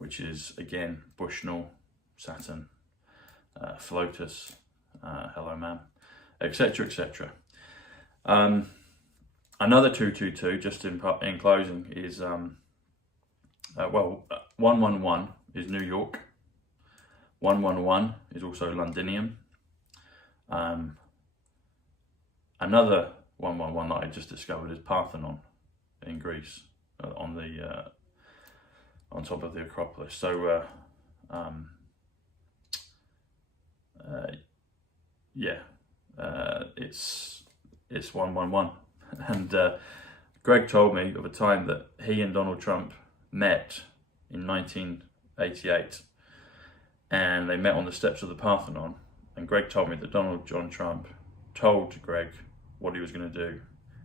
which is again Bushnell, Saturn, Flotus, Hello Man, etc., etc. Another 222, just in closing, is 111 is New York. 111 is also Londinium. Another 111 that I just discovered is Parthenon in Greece, on top of the Acropolis. So it's 111. And Greg told me of a time that he and Donald Trump met in 1988, and they met on the steps of the Parthenon. And Greg told me that Donald John Trump told Greg what he was going to do